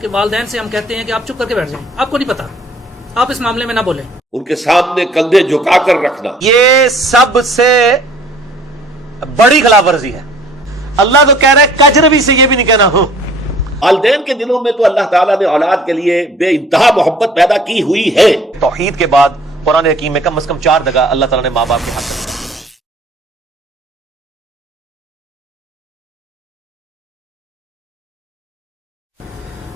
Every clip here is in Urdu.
کہ والدین سے ہم کہتے ہیں کہ آپ چپ کر کے بیٹھ جائیں، آپ کو نہیں پتا، آپ اس معاملے میں نہ بولیں. ان کے سامنے کندھے جھکا کر رکھنا یہ سب سے بڑی خلاف ورزی ہے. اللہ تو کہہ رہا ہے کجروی سے یہ بھی نہیں کہنا ہوں. والدین کے دلوں میں تو اللہ تعالیٰ نے اولاد کے لیے بے انتہا محبت پیدا کی ہوئی ہے. توحید کے بعد قرآن حکیم میں کم از کم 4 جگہ اللہ تعالیٰ نے ماں باپ کے حق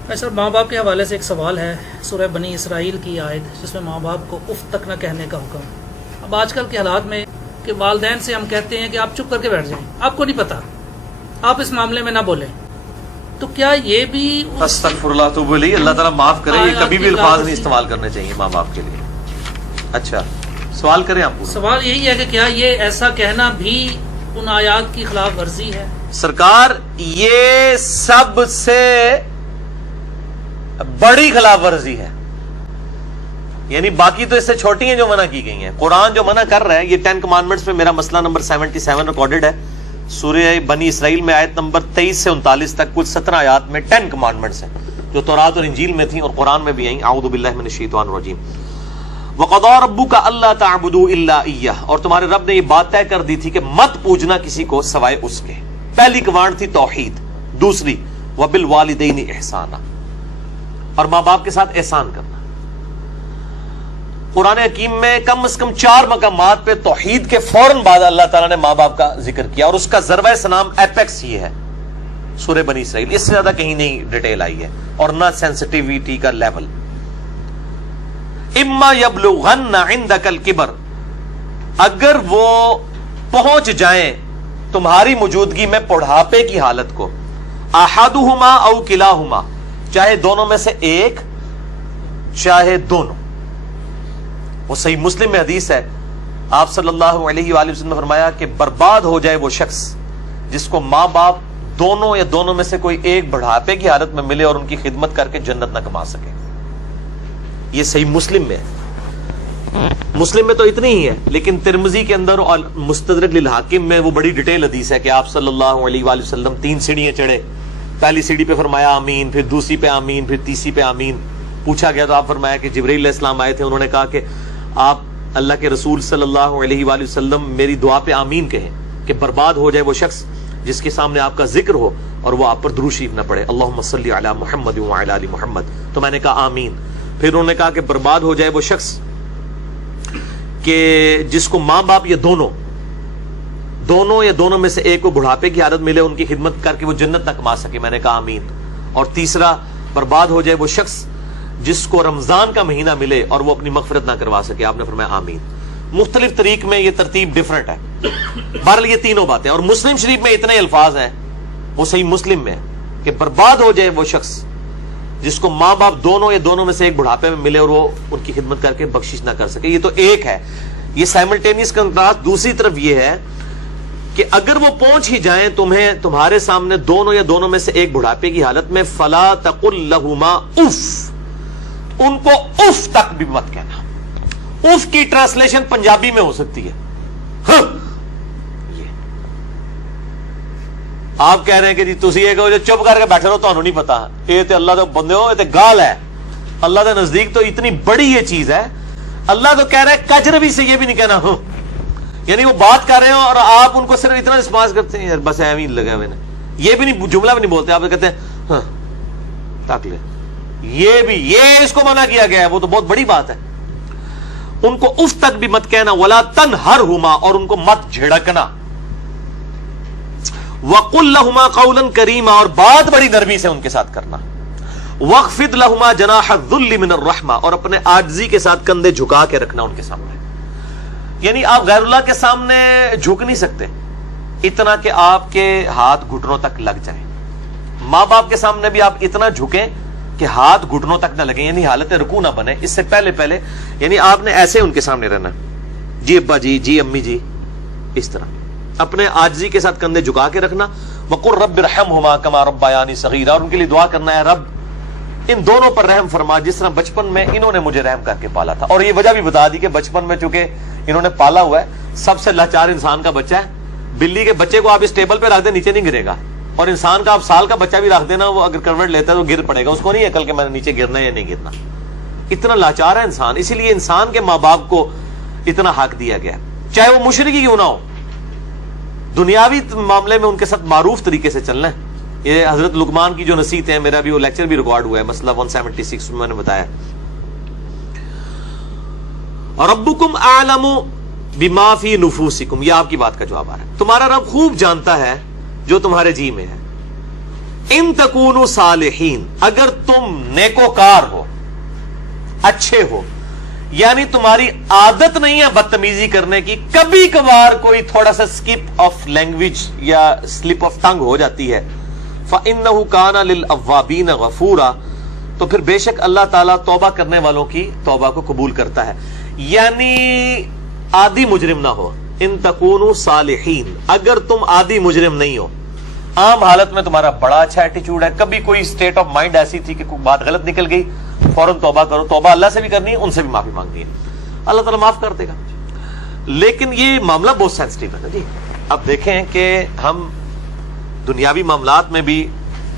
میں سر ماں باپ کے حوالے سے ایک سوال ہے، سورہ بنی اسرائیل کی آیت جس میں ماں باپ کو اف تک نہ کہنے کا حکم. اب آج کل کے حالات میں کہ والدین سے ہم کہتے ہیں کہ آپ چپ کر کے بیٹھ جائیں، آپ کو نہیں پتا، آپ اس معاملے میں نہ بولیں، تو کیا یہ بھی استغفر اللہ توب الیہ، اللہ تعالیٰ معاف کرے. یہ کبھی بھی الفاظ نہیں استعمال کرنے چاہیے ماں باپ کے لیے. اچھا سوال کریں آپ. سوال یہی ہے کہ کیا یہ ایسا کہنا بھی ان آیات کی خلاف ورزی ہے؟ سرکار یہ سب سے بڑی خلاف ورزی ہے. یعنی باقی تو اس سے چھوٹی ہیں جو منع کی گئی ہیں. قرآن جو منع کر رہا ہے، یہ 10 کمانڈمنٹس میں میرا مسئلہ نمبر 77 ریکارڈڈ ہے. سورہ بنی اسرائیل میں آیت نمبر 23 سے 39 تک کل 17 آیات میں 10 کمانڈمنٹس ہیں جو تورات اور انجیل میں تھیں اور قرآن میں بھی آئیں. اعوذ باللہ من الشیطان الرجیم. وَقَضَىٰ رَبُّكَ أَلَّا تَعْبُدُوا إِلَّا إِيَّهُ، اور تمہارے رب نے یہ بات طے کر دی تھی کہ مت پوجنا کسی کو سوائے اس کے. پہلی کمانڈ تھی توحید. دوسری وَبِالْوَالِدَيْنِ إِحْسَانًا، اور ماں باپ کے ساتھ احسان کرنا. قرآن حکیم میں کم از کم 4 مقامات پہ توحید کے فوراً بعد اللہ تعالیٰ نے ماں باپ کا ذکر کیا، اور اس کا ضربہ سلام ایپیکس یہ ہے سورہ بنی اسرائیل. اس سے زیادہ کہیں نہیں ڈیٹیل آئی ہے اور نہ سینسٹیویٹی کا لیول. اما یبلغن عندک الکبر، اگر وہ پہنچ جائیں تمہاری موجودگی میں بڑھاپے کی حالت کو، احدہما او کلاہما، چاہے دونوں میں سے ایک چاہے دونوں. وہ صحیح مسلم میں حدیث ہے، آپ صلی اللہ علیہ وآلہ وسلم نے فرمایا کہ برباد ہو جائے وہ شخص جس کو ماں باپ دونوں یا دونوں میں سے کوئی ایک بڑھاپے کی حالت میں ملے اور ان کی خدمت کر کے جنت نہ کما سکے. یہ صحیح مسلم میں ہے. مسلم میں تو اتنی ہی ہے، لیکن ترمذی کے اندر اور مستدرک للحاکم میں وہ بڑی ڈیٹیل حدیث ہے کہ آپ صلی اللہ علیہ وآلہ وسلم 3 سیڑھیاں چڑھے. پہلی سیڑھی پہ فرمایا آمین، پھر دوسری پہ آمین، پھر تیسری پہ آمین. پوچھا گیا تو آپ فرمایا کہ جبرائیل علیہ السلام آئے تھے، انہوں نے کہا کہ آپ اللہ کے رسول صلی اللہ علیہ وآلہ وسلم میری دعا پہ آمین کہیں کہ برباد ہو جائے وہ شخص جس کے سامنے آپ کا ذکر ہو اور وہ آپ پر درود شریف نہ پڑھے، اللہم صلی علی محمد وعلی آل محمد. تو میں نے کہا آمین. پھر انہوں نے کہا کہ برباد ہو جائے وہ شخص کہ جس کو ماں باپ یا دونوں یا دونوں میں سے ایک کو بڑھاپے کی حالت ملے، ان کی خدمت کر کے وہ جنت نہ کما سکے. میں نے کہا آمین. اور تیسرا، برباد ہو جائے وہ شخص جس کو رمضان کا مہینہ ملے اور وہ اپنی مغفرت نہ کروا سکے. آپ نے فرمایا آمین. مختلف طریق میں یہ ترتیب ڈیفرنٹ ہے. بہرحال یہ تینوں باتیں. اور مسلم شریف میں اتنے الفاظ ہیں، وہ صحیح مسلم میں کہ برباد ہو جائے وہ شخص جس کو ماں باپ دونوں یا دونوں میں سے ایک بڑھاپے میں ملے اور وہ ان کی خدمت کر کے بخشش نہ کر سکے. یہ تو ایک ہے، یہ سائملٹینیس کنٹراسٹ. دوسری طرف یہ ہے کہ اگر وہ پہنچ ہی جائیں تمہارے سامنے دونوں یا دونوں میں سے ایک بڑھاپے کی حالت میں، فلا تقل لہما اف، ان کو اف تک بھی مت کہنا. اف کی ٹرانسلیشن پنجابی میں ہو سکتی ہے آپ کہہ رہے ہیں کہ جی تسی یہ کہو جو چپ کر کے بیٹھے رہو، تانوں نہیں پتا. یہ تے اللہ دے بندے ہو، یہ تے گال ہے. اللہ دے نزدیک تو اتنی بڑی یہ چیز ہے. اللہ تو کہہ رہا ہے کجروی سے یہ بھی نہیں کہنا ہوں. یعنی وہ بات کر رہے ہیں اور آپ ان کو صرف اتنا رسپانس کرتے ہیں، یار بس ایویں لگا ہوئے نے. یہ بھی نہیں، جملہ بھی نہیں بولتے. آپ کہتے ہیں ہاں تاک لے. یہ اس کو منع کیا گیا ہے، وہ تو بہت بڑی بات ہے. ان کو اف تک بھی مت کہنا. ولا تنہرہما، اور ان کو مت جھڑکنا. وَقُلْ لَهُمَا قَوْلًا كَرِيمًا، اور بات بڑی نرمی سے ان کے ساتھ کرنا. وَاخْفِضْ لَهُمَا جَنَاحَ الذُّلِّ مِنَ الرَّحْمَةِ، اور اپنے عاجزی کے ساتھ کندھے جھکا کے رکھنا ان کے سامنے. یعنی آپ غیر اللہ کے سامنے جھک نہیں سکتے اتنا کہ آپ کے ہاتھ گھٹنوں تک لگ جائیں. ماں باپ کے سامنے بھی آپ اتنا جھکیں کہ ہاتھ گھٹنوں تک نہ لگیں، یعنی حالت رکوع نہ بنے. اس سے پہلے یعنی آپ نے ایسے ان کے سامنے رہنا، جی ابا جی، جی امی جی، اس طرح اپنے عاجزی کے ساتھ کندھے جھکا کے رکھنا. وَقُلْ رَبِّ ارْحَمْهُمَا كَمَا رَبَّيَانِي صَغِيرًا، اور ان کے لیے دعا کرنا ہے رب ان دونوں پر رحم فرما جس طرح بچپن میں انہوں نے مجھے رحم کر کے پالا تھا. اور یہ وجہ بھی بتا دی کہ بچپن میں چونکہ انہوں نے پالا ہوا ہے، سب سے لاچار انسان کا بچہ ہے. بلی کے بچے کو آپ اس ٹیبل پہ رکھ دیں نیچے نہیں گرے گا، اور انسان کا آپ سال کا بچہ بھی رکھ دینا, وہ اگر کروٹ لیتا ہے تو گر پڑے گا, اس کو نہیں عقل کہ میں نے نیچے گرنا ہے یا نہیں گرنا. اتنا لاچار ہے انسان. اسی لیے انسان کے ماں باپ کو اتنا حق دیا گیا, چاہے وہ مشرک ہی کیوں نہ ہو. دنیاوی معاملے میں ان کے ساتھ معروف طریقے سے چلنا ہے. یہ حضرت لقمان کی جو نصیحت ہے, میرا بھی وہ لیکچر بھی ریکارڈ ہوا ہے, مسئلہ 176 میں نے بتایا. ربکم اعلم بما فی نفوسکم, یہ آپ کی بات کا جواب آ رہا ہے. تمہارا رب خوب جانتا ہے جو تمہارے جی میں ہے. ان تکونوا صالحین, اگر تم نیکوکار ہو, اچھے ہو, یعنی تمہاری عادت نہیں ہے بدتمیزی کرنے کی, کبھی کبھار کوئی تھوڑا سا سکپ آف لینگویج یا سلپ آف ٹنگ ہو جاتی ہے, فَإِنَّهُ كَانَ لِلْأَوَّابِينَ غَفُورًا, تو پھر بے شک اللہ تعالیٰ توبہ کرنے والوں کی توبہ کو قبول کرتا ہے. یعنی عادی مجرم نہ ہو. ان تکونوا صالحین, اگر تم عادی مجرم نہیں ہو, عام حالت میں تمہارا بڑا اچھا ایٹیچیوڈ ہے, کبھی کوئی اسٹیٹ آف مائنڈ ایسی تھی کہ کوئی بات غلط نکل گئی, فوراً توبہ کرو. توبہ اللہ سے بھی کرنی ہے, ان سے بھی معافی مانگنی ہے, اللہ تعالیٰ معاف کر دے گا. لیکن یہ معاملہ بہت سینسٹیو ہے نا جی. اب دیکھیں کہ ہم دنیاوی معاملات میں بھی,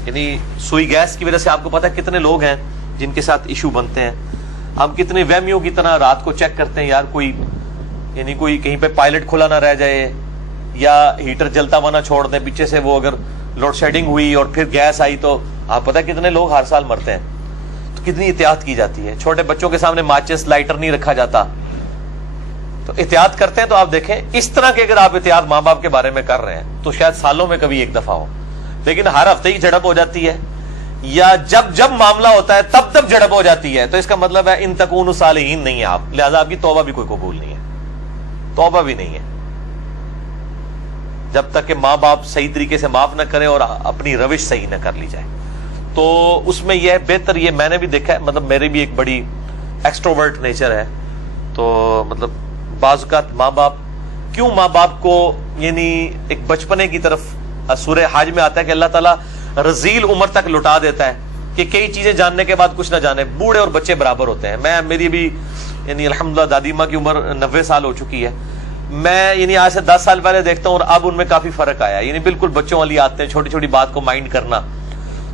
یعنی سوئی گیس کی وجہ سے آپ کو پتا ہے کتنے لوگ ہیں جن کے ساتھ ایشو بنتے ہیں. ہم کتنے وہمیوں کی طرح رات کو چیک کرتے ہیں, یار کوئی یعنی کوئی کہیں پہ پائلٹ کھلا نہ رہ جائے, یا ہیٹر جلتا ہوا نہ چھوڑ دیں پیچھے سے, وہ اگر لوڈ شیڈنگ ہوئی اور پھر گیس آئی تو آپ پتہ ہے کتنے لوگ ہر سال مرتے ہیں. تو کتنی احتیاط کی جاتی ہے. چھوٹے بچوں کے سامنے ماچس لائٹر نہیں رکھا جاتا, تو احتیاط کرتے ہیں. تو آپ دیکھیں اس طرح کے اگر آپ احتیاط ماں باپ کے بارے میں کر رہے ہیں تو شاید سالوں میں کبھی ایک دفعہ ہو, لیکن ہر ہفتے ہی جھڑپ ہو جاتی ہے, یا جب معاملہ ہوتا ہے تب جھڑپ ہو جاتی ہے, تو اس کا مطلب ہے ان تکونوا صالحین نہیں ہے آپ, لہذا آپ کی توبہ بھی کوئی قبول نہیں ہے. توبہ بھی نہیں ہے جب تک کہ ماں باپ صحیح طریقے سے معاف نہ کرے اور اپنی روش صحیح نہ کر لی جائے. تو اس میں یہ بہتر, یہ میں نے بھی دیکھا ہے, مطلب میری بھی ایک بڑی ایکسٹروورٹ نیچر ہے, تو مطلب بعض اوقات ماں باپ کو یعنی ایک بچپنے کی طرف, سورہ حج میں آتا ہے کہ اللہ تعالیٰ رذیل عمر تک لٹا دیتا ہے کہ کئی چیزیں جاننے کے بعد کچھ نہ جانے. بوڑھے اور بچے برابر ہوتے ہیں. میری بھی یعنی الحمدللہ دادی ماں کی عمر 90 سال ہو چکی ہے. میں یعنی آج سے 10 سال پہلے دیکھتا ہوں اور اب ان میں کافی فرق آیا, یعنی بالکل بچوں والی آتے ہیں, چھوٹی چھوٹی بات کو مائنڈ کرنا.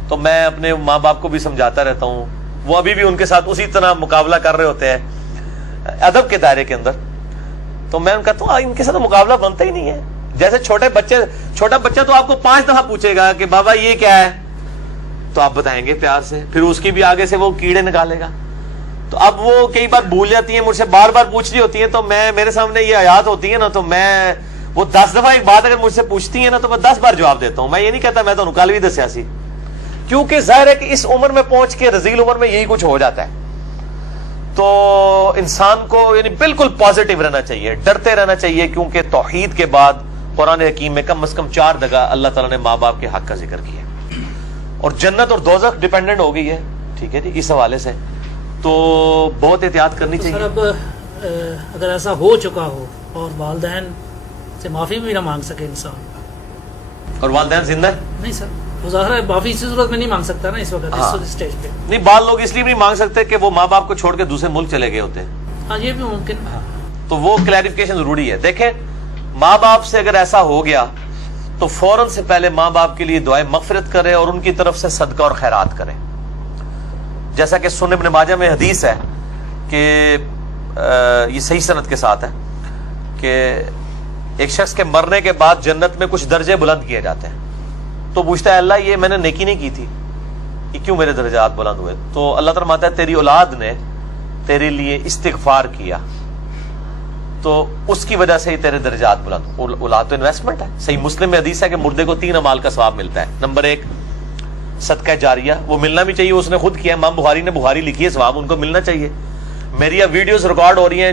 تو میں اپنے ماں باپ کو بھی سمجھاتا رہتا ہوں, وہ ابھی بھی ان کے ساتھ اسی طرح مقابلہ کر رہے ہوتے ہیں ادب کے دائرے کے اندر. تو میں ان کہتا ہوں ان کے ساتھ مقابلہ بنتا ہی نہیں ہے. جیسے چھوٹا بچہ تو آپ کو 5 دفعہ پوچھے گا کہ بابا یہ کیا ہے, تو آپ بتائیں گے پیار سے, پھر اس کی بھی آگے سے وہ کیڑے نکالے گا. تو اب وہ کئی بار بھول جاتی ہیں, مجھ سے بار بار پوچھ رہی ہوتی ہیں, تو میرے سامنے یہ آیات ہوتی ہے نا, تو میں وہ 10 دفعہ ایک بات اگر مجھ سے پوچھتی ہیں نا, تو میں 10 بار جواب دیتا ہوں. میں یہ نہیں کہتا میں تو کل بھی دسیا سی, کیونکہ ظاہر ہے کہ اس عمر میں پہنچ کے رذیل عمر میں یہی کچھ ہو جاتا ہے. تو انسان کو یعنی بالکل پازیٹیو رہنا چاہیے, ڈرتے رہنا چاہیے, کیونکہ توحید کے بعد قرآن حکیم میں کم از کم 4 جگہ اللہ تعالیٰ نے ماں باپ کے حق کا ذکر کیا, اور جنت اور دوزخ ڈیپینڈنٹ ہو گئی ہے. ٹھیک ہے جی, اس حوالے سے تو بہت احتیاط کرنی چاہیے. سر اب اگر ایسا ہو چکا ہو اور والدین سے معافی بھی نہ مانگ سکے انسان, اور والدین زندہ ہے نہیں سر, وہ ظاہر ہے معافی اسی صورت میں نہیں مانگ سکتا نا اس وقت, اس اسٹیج پہ. نہیں, بعض لوگ اس لیے بھی نہیں مانگ سکتے کہ وہ ماں باپ کو چھوڑ کے دوسرے ملک چلے گئے ہوتے ہیں. ہاں یہ بھی ممکن. تو وہ کلیریفیکیشن ضروری ہے. دیکھیں ماں باپ سے اگر ایسا ہو گیا تو فوراً سے پہلے ماں باپ کے لیے دعائیں مغفرت کرے اور ان کی طرف سے صدقہ اور خیرات کرے. جیسا کہ سنن ابن ماجہ میں حدیث ہے کہ یہ صحیح سند کے ساتھ ہے کہ ایک شخص کے مرنے کے بعد جنت میں کچھ درجے بلند کیے جاتے ہیں. تو پوچھتا ہے اللہ یہ میں نے نیکی نہیں کی تھی, یہ کیوں میرے درجات بلند ہوئے؟ تو اللہ تعالیٰ فرماتا ہے تیری اولاد نے تیرے لیے استغفار کیا, تو اس کی وجہ سے ہی تیرے درجات بلند. اولاد تو انویسٹمنٹ ہے. صحیح مسلم میں حدیث ہے کہ مردے کو 3 اعمال کا ثواب ملتا ہے. نمبر 1 صدقہ جاریہ, وہ ملنا بھی چاہیے, اس نے خود کیا. امام بخاری نے بخاری لکھی ہے, ثواب ان کو ملنا چاہیے. میری اب ویڈیوز ریکارڈ ہو رہی ہیں,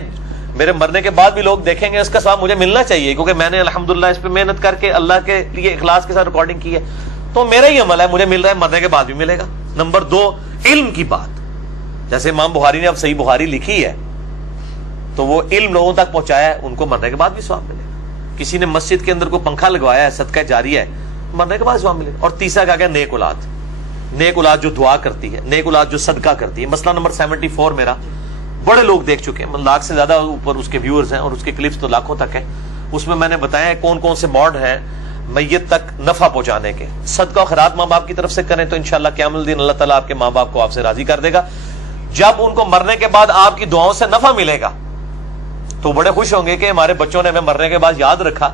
میرے مرنے کے بعد بھی لوگ دیکھیں گے, اس کا ثواب مجھے ملنا چاہیے, کیونکہ میں نے الحمدللہ اس پہ محنت کر کے اللہ کے لیے اخلاص کے ساتھ ریکارڈنگ کی ہے. تو میرا ہی عمل ہے, مجھے مل رہا ہے, مرنے کے بعد بھی ملے گا. نمبر 2 علم کی بات, جیسے امام بخاری نے اب صحیح بخاری لکھی ہے تو وہ علم لوگوں تک پہنچایا ہے, ان کو مرنے کے بعد بھی ثواب ملے گا. کسی نے مسجد کے اندر کوئی پنکھا لگوایا ہے, صدقہ جاریہ ہے, مرنے کے بعد ثواب ملے گا. اور تیسرا کہا گیا نیک اولاد, نیک اولاد جو دعا کرتی ہے, نیک اولاد جو صدقہ کرتی ہے. مسئلہ نمبر 74 میرا بڑے لوگ دیکھ چکے ہیں, 1 لاکھ سے زیادہ اوپر اس کے ویورز ہیں اور اس کے کلپس تو لاکھوں تک ہیں. اس میں نے بتایا ہے کون کون سے موڈ ہیں میت تک نفع پہنچانے کے. صدقہ و خیرات ماں باپ کی طرف سے کریں تو انشاءاللہ قیام الدین اللہ تعالیٰ آپ کے ماں باپ کو آپ سے راضی کر دے گا. جب ان کو مرنے کے بعد آپ کی دعاؤں سے نفع ملے گا تو بڑے خوش ہوں گے کہ ہمارے بچوں نے ہمیں مرنے کے بعد یاد رکھا,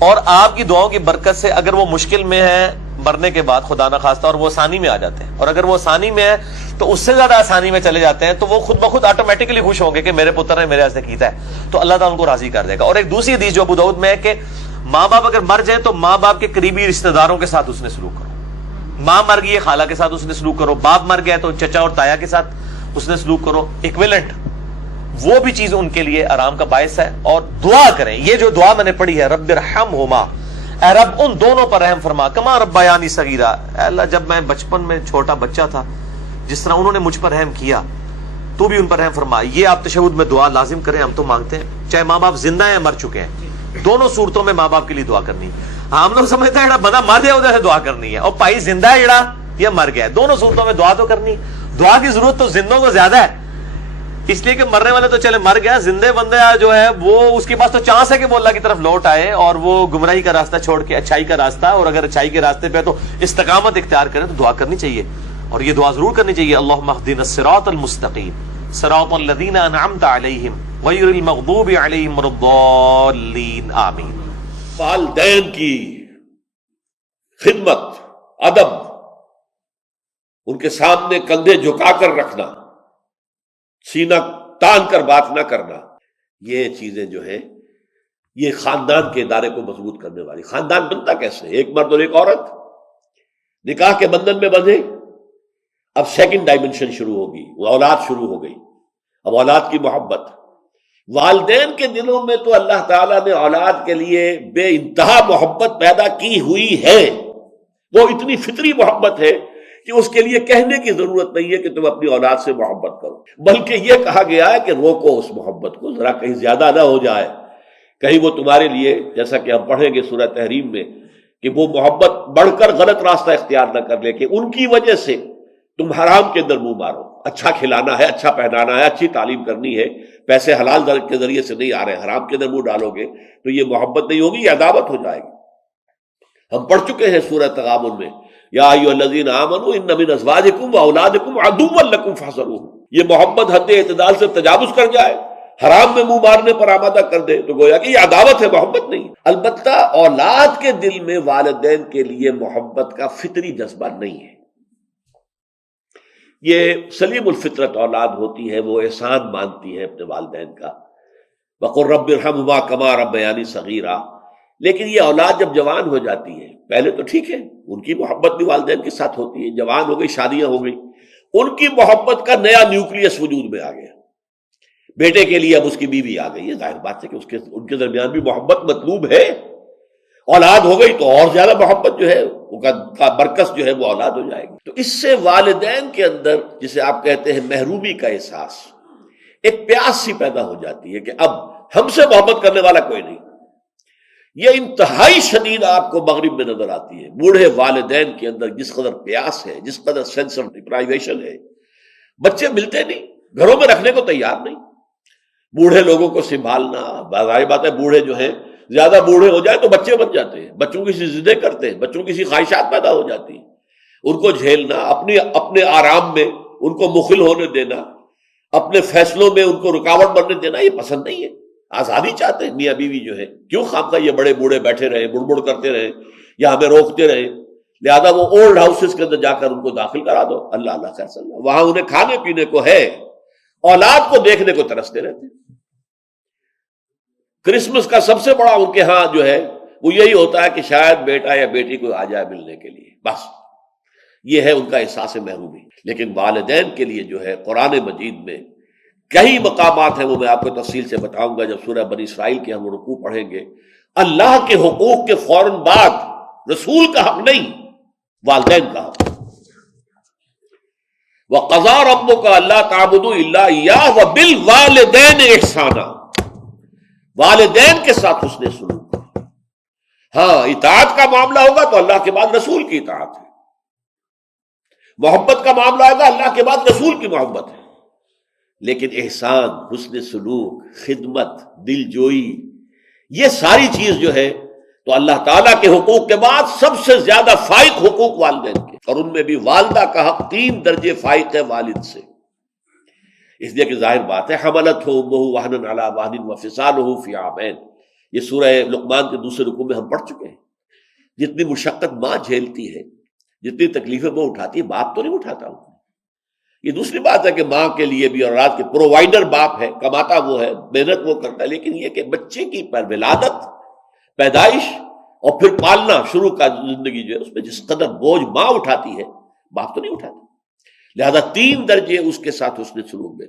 اور آپ کی دعاؤں کی برکت سے اگر وہ مشکل میں ہے مرنے کے بعد خدا نہ خواستہ اور وہ آسانی میں آ جاتے ہیں, اور اگر وہ آسانی میں ہے تو اس سے زیادہ آسانی میں چلے جاتے ہیں, تو وہ خود بخود آٹومیٹکلی خوش ہوں گے کہ میرے پتر نے میرے واسطے کیتا ہے, تو اللہ تعالیٰ ان کو راضی کر دے گا. اور ایک دوسری حدیث جو ابو داؤد میں ہے کہ ماں باپ اگر مر جائیں تو ماں باپ کے قریبی رشتہ داروں کے ساتھ اس نے سلوک کرو. ماں مر گئی ہے خالہ کے ساتھ اس نے سلوک کرو, باپ مر گیا تو چچا اور تایا کے ساتھ اس نے سلوک کرو, ایکویلنٹ. وہ بھی چیز ان کے لیے آرام کا باعث ہے. اور دعا کریں, یہ جو دعا میں نے پڑھی ہے رب ارحمہما, اے رب ان دونوں پر رحم فرما, کما ربیانی صغیرا, اے اللہ جب میں بچپن میں چھوٹا بچہ تھا جس طرح انہوں نے مجھ پر رحم کیا تو بھی ان پر رحم فرما. یہ آپ تشہد میں دعا لازم کریں, ہم تو مانگتے ہیں چاہے ماں باپ زندہ ہیں مر چکے ہیں, دونوں صورتوں میں ماں باپ کے لیے دعا کرنی. ہم لوگ سمجھتے ہیں بندہ مر جائے ادھر سے دعا کرنی ہے, اور بھائی زندہ ہے جڑا یہ مر گیا, دونوں صورتوں میں دعا تو کرنی. دعا کی ضرورت تو زندوں کو زیادہ ہے, اس لیے کہ مرنے والے تو چلے مر گیا, زندے بندے جو ہے وہ اس کے پاس تو چانس ہے کہ وہ اللہ کی طرف لوٹ آئے اور وہ گمراہی کا راستہ چھوڑ کے اچھائی کا راستہ, اور اگر اچھائی کے راستے پہ تو استقامت اختیار کریں تو دعا کرنی چاہیے. اور یہ دعا ضرور کرنی چاہیے, اللہم اہدنا الصراط المستقیم صراط الذین انعمت علیہم غیر المغضوب علیہم ولا الضالین آمین. والدین کی خدمت, ادب, ان کے سامنے کندھے جھکا کر رکھنا, سینہ تان کر بات نہ کرنا, یہ چیزیں جو ہیں یہ خاندان کے ادارے کو مضبوط کرنے والی. خاندان بنتا کیسے؟ ایک مرد اور ایک عورت نکاح کے بندھن میں بندھے. اب سیکنڈ ڈائمنشن شروع ہوگی, وہ اولاد شروع ہو گئی. اب اولاد کی محبت, والدین کے دلوں میں تو اللہ تعالیٰ نے اولاد کے لیے بے انتہا محبت پیدا کی ہوئی ہے. وہ اتنی فطری محبت ہے کہ اس کے لیے کہنے کی ضرورت نہیں ہے کہ تم اپنی اولاد سے محبت کرو, بلکہ یہ کہا گیا ہے کہ روکو اس محبت کو, ذرا کہیں زیادہ نہ ہو جائے, کہیں وہ تمہارے لیے, جیسا کہ ہم پڑھیں گے سورہ تحریم میں, کہ وہ محبت بڑھ کر غلط راستہ اختیار نہ کر لے کہ ان کی وجہ سے تم حرام کے اندر منہ مارو. اچھا کھلانا ہے, اچھا پہنانا ہے, اچھی تعلیم کرنی ہے, پیسے حلال کے ذریعے سے نہیں آ رہے, حرام کے اندر منہ ڈالو گے تو یہ محبت نہیں ہوگی, یہ عداوت ہو جائے گی. ہم پڑھ چکے ہیں سورہ تغابن میں, یا ایھا الذین آمنوا ان من ازواجکم واولادکم عدوا لکم فاحذروہ. یہ محبت حد اعتدال سے تجاوز کر جائے, حرام میں منہ مارنے پر آمادہ کر دے تو گویا کہ یہ عداوت ہے, محبت نہیں. البتہ اولاد کے دل میں والدین کے لیے محبت کا فطری جذبہ نہیں ہے. یہ سلیم الفطرت اولاد ہوتی ہے, وہ احسان مانتی ہے اپنے والدین کا. وقل رب ارحمہما کما ربیانی صغیرا. لیکن یہ اولاد جب جوان ہو جاتی ہے, پہلے تو ٹھیک ہے ان کی محبت بھی والدین کے ساتھ ہوتی ہے, جوان ہو گئی, شادیاں ہو گئی, ان کی محبت کا نیا نیوکلیس وجود میں آ گیا. بیٹے کے لیے اب اس کی بیوی آ گئی ہے, ظاہر بات ہے کہ ان کے درمیان بھی محبت مطلوب ہے. اولاد ہو گئی تو اور زیادہ محبت جو ہے ان کا برکس جو ہے وہ اولاد ہو جائے گی. تو اس سے والدین کے اندر جسے آپ کہتے ہیں محرومی کا احساس, ایک پیاس سی پیدا ہو جاتی ہے کہ اب ہم سے محبت کرنے والا کوئی نہیں. یہ انتہائی شدید آپ کو مغرب میں نظر آتی ہے. بوڑھے والدین کے اندر جس قدر پیاس ہے, جس قدر سینس آف ڈپرائیویشن ہے, بچے ملتے نہیں, گھروں میں رکھنے کو تیار نہیں. بوڑھے لوگوں کو سنبھالنا, ظاہر بات ہے بوڑھے جو ہیں زیادہ بوڑھے ہو جائے تو بچے بن جاتے ہیں, بچوں کی سی ضدیں کرتے ہیں, بچوں کی سی خواہشات پیدا ہو جاتی ہیں. ان کو جھیلنا, اپنے آرام میں ان کو مخل ہونے دینا, اپنے فیصلوں میں ان کو رکاوٹ بننے دینا, یہ پسند نہیں ہے. آزادی چاہتے ہیں میاں بیوی جو ہے, کیوں خواہ یہ بڑے بوڑھے بیٹھے رہے, بڑ بڑ کرتے رہے یا ہمیں روکتے رہے. لہذا وہ اولڈ ہاؤسز کے اندر جا کر ان کو داخل کرا دو, اللہ اللہ خیر صلی اللہ, وہاں انہیں کھانے پینے کو ہے, اولاد کو دیکھنے کو ترستے رہتے. کرسمس کا سب سے بڑا ان کے ہاں جو ہے وہ یہی ہوتا ہے کہ شاید بیٹا یا بیٹی کو آ جائے ملنے کے لیے, بس یہ ہے ان کا احساس محرومی. لیکن والدین کے لیے جو ہے قرآن مجید میں کئی مقامات ہیں, وہ میں آپ کو تفصیل سے بتاؤں گا جب سورہ بنی اسرائیل کے ہم رکوع پڑھیں گے. اللہ کے حقوق کے فوراً بعد رسول کا حق نہیں, والدین کا حق. وَقَضَىٰ رَبُّكَ أَلَّا تَعْبُدُوا إِلَّا إِيَّاهُ وَبِالْوَالِدَيْنِ إِحْسَانًا. والدین کے ساتھ حسن سلوک کرو. ہاں اطاعت کا معاملہ ہوگا تو اللہ کے بعد رسول کی اطاعت ہے, محبت کا معاملہ ہوگا اللہ کے بعد رسول کی محبت ہے. لیکن احسان, حسن سلوک, خدمت, دل جوئی, یہ ساری چیز جو ہے تو اللہ تعالیٰ کے حقوق کے بعد سب سے زیادہ فائق حقوق والدین کے، اور ان میں بھی والدہ کا حق 3 درجے فائق ہے والد سے، اس لیے کہ ظاہر بات ہے حملتہ امہ وہنا علی وہن وفصالہ فی عامین، یہ سورہ لقمان کے دوسرے رکوع میں ہم پڑھ چکے ہیں۔ جتنی مشقت ماں جھیلتی ہے، جتنی تکلیفیں وہ اٹھاتی ہے، باپ تو نہیں اٹھاتا ہوں۔ یہ دوسری بات ہے کہ ماں کے لیے بھی اولاد کے پرووائڈر باپ ہے، کماتا وہ ہے، محنت وہ کرتا ہے، لیکن یہ کہ بچے کی ولادت، پیدائش اور پھر پالنا شروع کا زندگی جو ہے اس میں جس قدر بوجھ ماں اٹھاتی ہے باپ تو نہیں اٹھاتا، لہذا 3 درجے اس کے ساتھ حسن سلوک میں۔